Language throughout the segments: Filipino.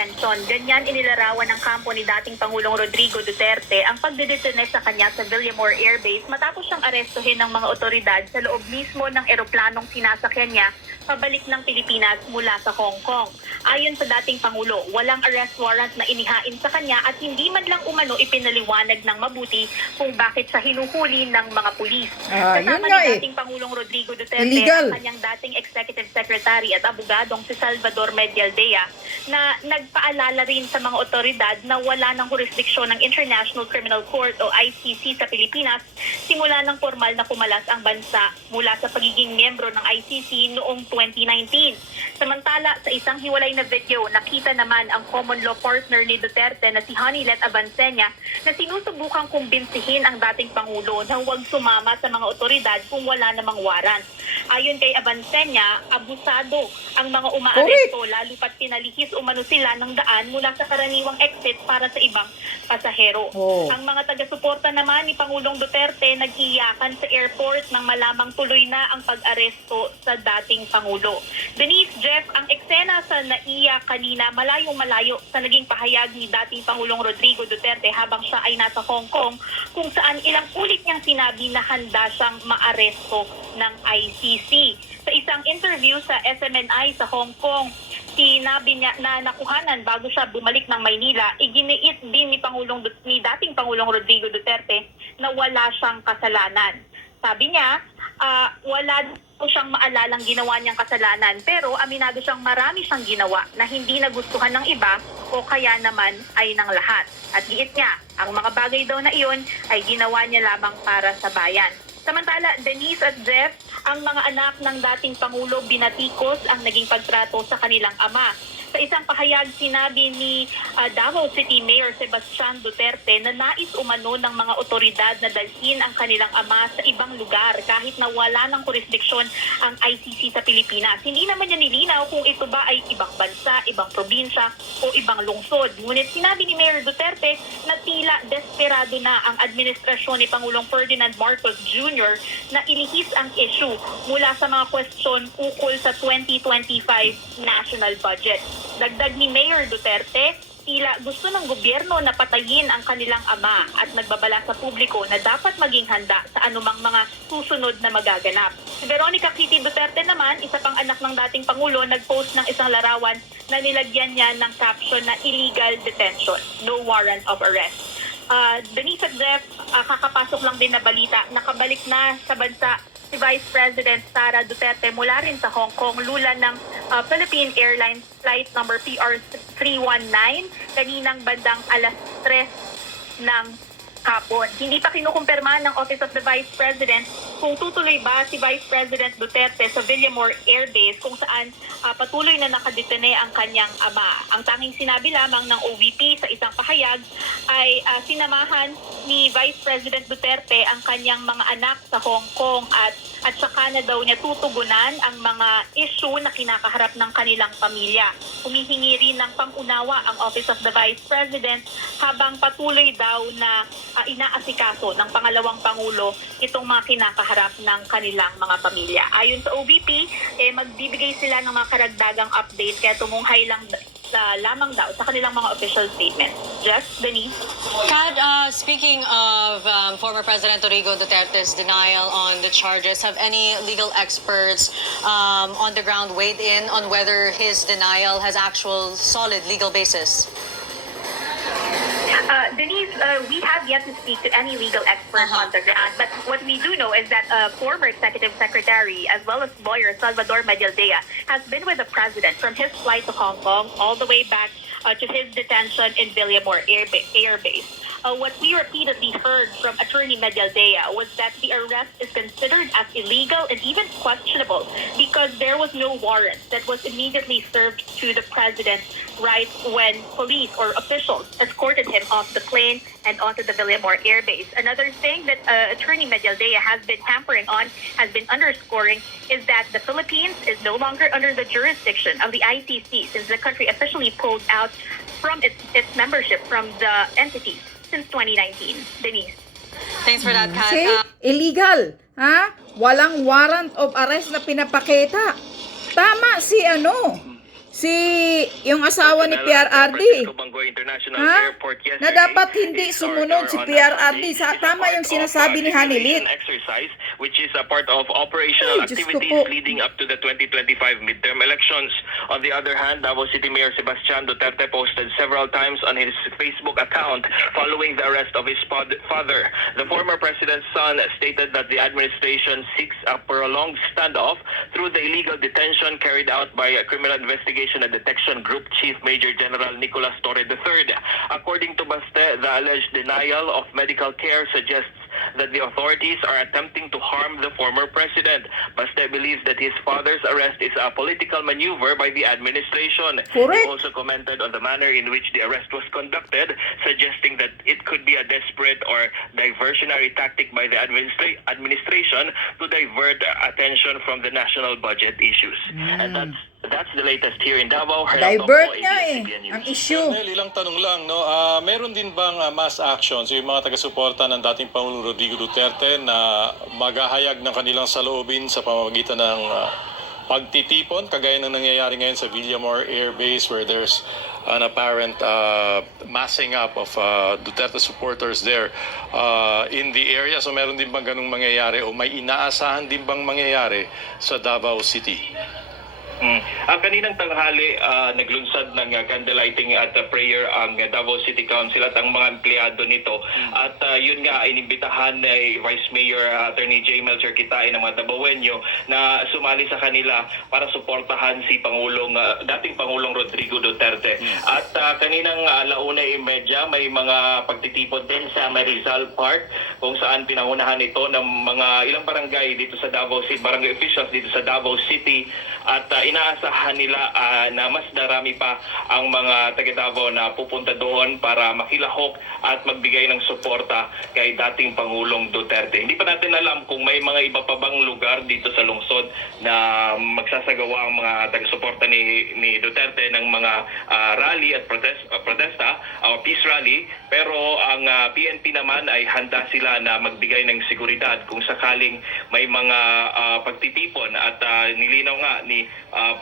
detention. Ganyan inilarawan ng kampo ni dating Pangulong Rodrigo Duterte ang pagdedetene sa kanya sa Villamor Air Base matapos siyang arestuhin ng mga otoridad sa loob mismo ng eroplanong sinasakyan niya pabalik ng Pilipinas mula sa Hong Kong. Ayon sa dating Pangulo, walang arrest warrant na inihain sa kanya at hindi man lang umano ipinaliwanag ng mabuti kung bakit siya hinuhuli ng mga pulis. Kasama ni dating Pangulong Rodrigo Duterte ang kanyang dating Executive Secretary at abogadong si Salvador Medialdea na nagpaalala rin sa mga otoridad na wala ng jurisdiksyon ng International Criminal Court o ICC sa Pilipinas simula ng formal na kumalas ang bansa mula sa pagiging miyembro ng ICC noong 2019. Samantala, sa isang hiwalay na video, nakita naman ang common law partner ni Duterte na si Honeylet Avancenia na sinusubukang kumbinsihin ang dating Pangulo na huwag sumama sa mga otoridad kung wala namang warrant. Ayon kay Avancenia, abusado ang mga umaaresto lalo pat pinalihis umano sila ng daan mula sa karaniwang exit para sa ibang pasahero. Ang mga taga-suporta naman ni Pangulong Duterte nag-iyakan sa airport nang malamang tuloy na ang pag-aresto sa dating Pangulo. Denise, Jeff, ang eksena sa naiyak kanina malayong-malayo sa naging pahayag ni dating Pangulong Rodrigo Duterte habang siya ay nasa Hong Kong kung saan ilang ulit niyang sinabi na handa siyang maaresto ng ICC. Sa isang interview sa SMNI sa Hong Kong, sinabi niya na nakuhanan bago siya bumalik ng Maynila, iginiit din ni dating Pangulong Rodrigo Duterte na wala siyang kasalanan. Sabi niya, wala po siyang maalalang ginawa niyang kasalanan pero aminado siyang marami siyang ginawa na hindi nagustuhan ng iba o kaya naman ay ng lahat. At giit niya, ang mga bagay daw na iyon ay ginawa niya lamang para sa bayan. Samantala, Denise at Jeff, ang mga anak ng dating Pangulo binatikos ang naging pagtrato sa kanilang ama. Sa isang pahayag, sinabi ni Davao City Mayor Sebastian Duterte na nais umano ng mga otoridad na dalhin ang kanilang ama sa ibang lugar kahit na wala ng jurisdiksyon ang ICC sa Pilipinas. Hindi naman niya nilinaw kung ito ba ay ibang bansa, ibang probinsya o ibang lungsod. Ngunit sinabi ni Mayor Duterte na tila desperado na ang administrasyon ni Pangulong Ferdinand Marcos Jr. na ilihis ang issue mula sa mga kwestiyon ukol sa 2025 national budget. Dagdag ni Mayor Duterte, tila gusto ng gobyerno na patayin ang kanilang ama at nagbabala sa publiko na dapat maging handa sa anumang mga susunod na magaganap. Si Veronica Kitty Duterte naman, isa pang anak ng dating Pangulo, nag-post ng isang larawan na nilagyan niya ng caption na illegal detention, no warrant of arrest. Denise at Jeff, kakapasok lang din na balita, nakabalik na sa bansa si Vice President Sara Duterte mula rin sa Hong Kong, lula ng Philippine Airlines flight number PR319 kaninang bandang alas 3 ng hapon. Hindi pa kinukumpirma ng Office of the Vice President kung tutuloy ba si Vice President Duterte sa Villamor Air Base kung saan patuloy na nakadetene ang kanyang ama. Ang tanging sinabi lamang ng OVP sa isang pahayag ay sinamahan ni Vice President Duterte ang kanyang mga anak sa Hong Kong at saka na daw niya tutugunan ang mga issue na kinakaharap ng kanilang pamilya. Humihingi rin ng pangunawa ang Office of the Vice President habang patuloy daw na inaasikaso ng pangalawang Pangulo itong mga kinakaharap ng kanilang mga pamilya. Ayon sa OVP, magbibigay sila ng mga karagdagang update kaya tumunghay lamang daw sa kanilang mga official statement. Just, Denise? Kat, speaking of former President Rodrigo Duterte's denial on the charges, have any legal experts on the ground weighed in on whether his denial has actual solid legal basis? Denise, we have yet to speak to any legal experts on the ground, but what we do know is that former Executive Secretary as well as lawyer Salvador Medialdea has been with the President from his flight to Hong Kong all the way back to his detention in Villamor Air Base. What we repeatedly heard from Attorney Medialdea was that the arrest is considered as illegal and even questionable because there was no warrant that was immediately served to the President right when police or officials escorted him off the plane and onto the Villamor Air Base. Another thing that Attorney Medialdea has been hampering on, has been underscoring, is that the Philippines is no longer under the jurisdiction of the ICC since the country officially pulled out from its membership from the entity since 2019. Denise. Thanks for that, Kat. See? Illegal. Ha? Walang warrant of arrest na pinapakita. Tama si yung asawa ni PRRD. Francisco Bangoy International Ha? Airport yesterday. Na dapat hindi sumunod si PRRD. Tama yung sinasabi ni Hanilit. Exercise, which is a part of operational Ay, Diyos ko activities po. leading up to the 2025 midterm elections. On the other hand, Davao City Mayor Sebastian Duterte posted several times on his Facebook account following the arrest of his father. The former president's son stated that the administration seeks a prolonged standoff through the illegal detention carried out by a Criminal Investigation and Detection Group Chief Major General Nicolas Torre III. According to Baste, the alleged denial of medical care suggests that the authorities are attempting to harm the former president. Baste believes that his father's arrest is a political maneuver by the administration. Correct. He also commented on the manner in which the arrest was conducted, suggesting that it could be a desperate or diversionary tactic by the administration to divert attention from the national budget issues. And that's the latest here in Davao. Divert nga ang issue. Colonel, ilang tanong lang, no? Meron din bang mass actions yung mga taga-suporta ng dating Pangulong Rodrigo Duterte na maghahayag ng kanilang saloobin sa pamamagitan ng pagtitipon, kagaya ng nangyayari ngayon sa Villamor Air Base where there's an apparent massing up of Duterte supporters there in the area. So meron din bang ganung mangyayari o may inaasahan din bang mangyayari sa Davao City? Ang kaninang tanghali, naglunsad ng candlelighting at prayer ang Davao City Council at ang mga empleyado nito. At yun nga, inimbitahan ni Vice Mayor Attorney J. Melchor Kitain ng mga Dabawenyo na sumali sa kanila para suportahan si dating Pangulong Rodrigo Duterte. At kaninang 1:30, may mga pagtitipon din sa Rizal Park kung saan pinangunahan ito ng mga ilang barangay dito sa Davao City, barangay officials dito sa Davao City. At inaasahan nila na mas darami pa ang mga taga-Davao na pupunta doon para makilahok at magbigay ng suporta kay dating Pangulong Duterte. Hindi pa natin alam kung may mga iba pa bang lugar dito sa lungsod na magsasagawa ang mga taga-suporta ni Duterte ng mga rally at protesta o peace rally. Pero ang PNP naman ay handa sila na magbigay ng seguridad kung sakaling may mga pagtitipon at nilinaw nga ni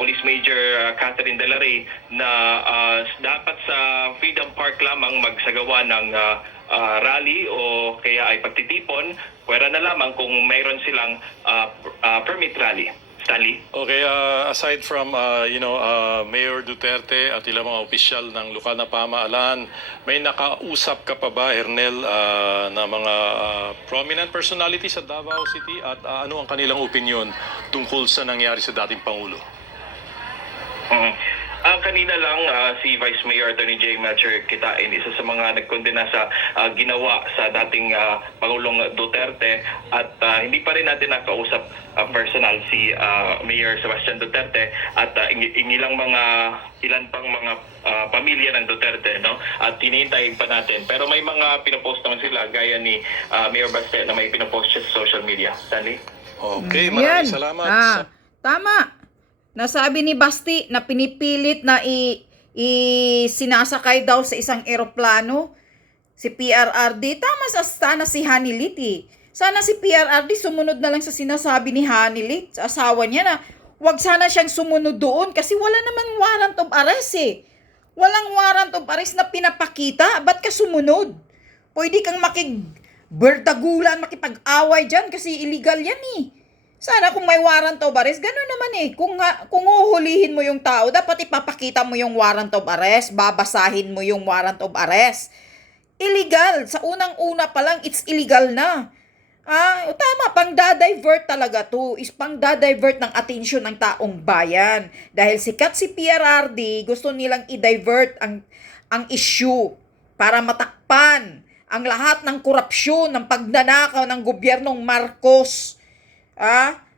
Police Major Catherine De La Rey na dapat sa Freedom Park lamang magsagawa ng rally o kaya ay pagtitipon, pwera na lamang kung mayroon silang permit rally. Stanley? Okay, aside from Mayor Duterte at ilang mga opisyal ng lokal na pamahalaan, may nakausap ka pa ba, Hernel, na mga prominent personality sa Davao City at ano ang kanilang opinion tungkol sa nangyari sa dating Pangulo? Kanina lang si Vice Mayor Attorney J. Melchor Kitain, isa sa mga nagkondena sa ginawa sa dating Pangulong Duterte at hindi pa rin natin nakausap personal si Mayor Sebastian Duterte at ilan pang mga pamilya ng Duterte, no? At hinihintay pa natin. Pero may mga pinopost naman sila gaya ni Mayor Baste na may pinopost siya sa social media. Stanley? Okay, maraming salamat. Tama. Nasabi ni Basti na pinipilit na sinasakay daw sa isang eroplano si PRRD. Tama sana si Hanilit eh. Sana si PRRD sumunod na lang sa sinasabi ni Hanilit, sa asawa niya, na wag sana siyang sumunod doon kasi wala namang warrant of arrest eh. Walang warrant of arrest na pinapakita. Ba't ka sumunod? Pwede kang makipagberdagulan, makipag-away dyan kasi illegal yan eh. Sana kung may warrant of arrest, gano'n naman eh. Kung uhulihin mo yung tao, dapat ipapakita mo yung warrant of arrest, babasahin mo yung warrant of arrest. Illegal. Sa unang-una pa lang, it's illegal na. Tama, pang-da-divert talaga to. Is pang-da-divert ng atensyon ng taong bayan. Dahil sikat si PRRD, gusto nilang i-divert ang issue para matakpan ang lahat ng korupsyon, ng pagnanakaw ng gobyernong Marcos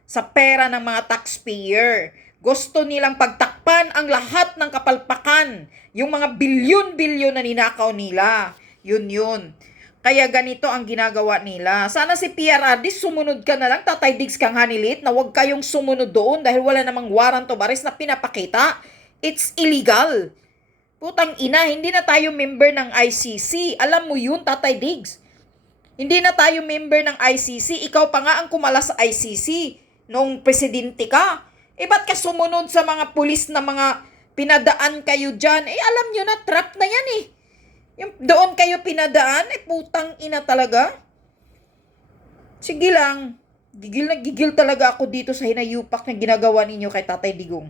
sa pera ng mga taxpayer. Gusto nilang pagtakpan ang lahat ng kapalpakan, yung mga bilyon-bilyon na ninakaw nila. Yun. Kaya ganito ang ginagawa nila. Sana si PRRD sumunod ka na lang, Tatay Diggs kang Hanilit, na huwag kayong sumunod doon dahil wala namang warrant of arrest na pinapakita. It's illegal. Putang ina, hindi na tayo member ng ICC. Alam mo yun, Tatay Diggs. Hindi na tayo member ng ICC. Ikaw pa nga ang kumala sa ICC nung presidente ka. Ba't ka sumunod sa mga pulis na mga pinadaan kayo dyan. Alam nyo na, trap na yan eh. Yung doon kayo pinadaan, putang ina talaga. Sige lang, gigil na gigil talaga ako dito sa hinayupak na ginagawa ninyo kay Tatay Digong.